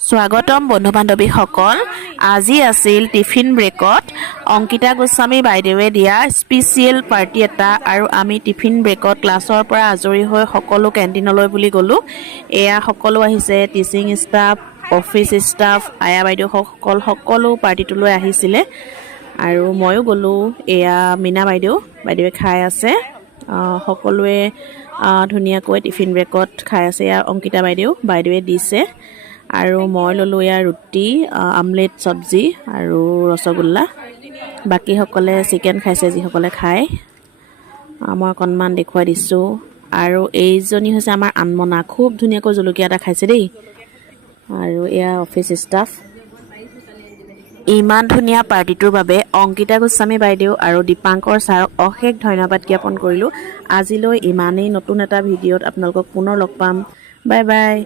স্বাগতম বন্ধু বান্ধৱীসকল আজি আছিল টিফিন ব্ৰেকত অংকিতা গোস্বামী বাইদেৱে দিয়া স্পেচিয়েল পাৰ্টি এটা আৰু আমি টিফিন ব্ৰেকত ক্লাছৰ পৰা আজৰি হৈ সকলো কেণ্টিনলৈ বুলি গ'লোঁ এয়া সকলো আহিছে টিচিং ষ্টাফ অফিচ ষ্টাফ আয়া বাইদেউসকল সকলো পাৰ্টিটোলৈ আহিছিলে আৰু ময়ো গ'লোঁ এয়া মীনা বাইদেৱে খাই আছে সকলোৱে ধুনীয়াকৈ টিফিন ব্ৰেকত খাই আছে এয়া অংকিতা বাইদেৱে দিছে আৰু মই ললোঁ ইয়াৰ ৰুটি আমলেট চব্জি আৰু ৰসগোল্লা বাকীসকলে চিকেন খাইছে যিসকলে খায় মই অকণমান দেখুৱাই দিছোঁ আৰু এইজনী হৈছে আমাৰ আনমনা খুব ধুনীয়াকৈ জলকীয়া এটা খাইছে দেই আৰু এয়া অফিচ ষ্টাফ ইমান ধুনীয়া পাৰ্টিটোৰ বাবে অংকিতা গোস্বামী বাইদেউ আৰু দীপাংকৰ ছাৰক অশেষ ধন্যবাদ জ্ঞাপন কৰিলোঁ আজিলৈ ইমানেই নতুন এটা ভিডিঅ'ত আপোনালোকক পুনৰ লগ পাম বাই বাই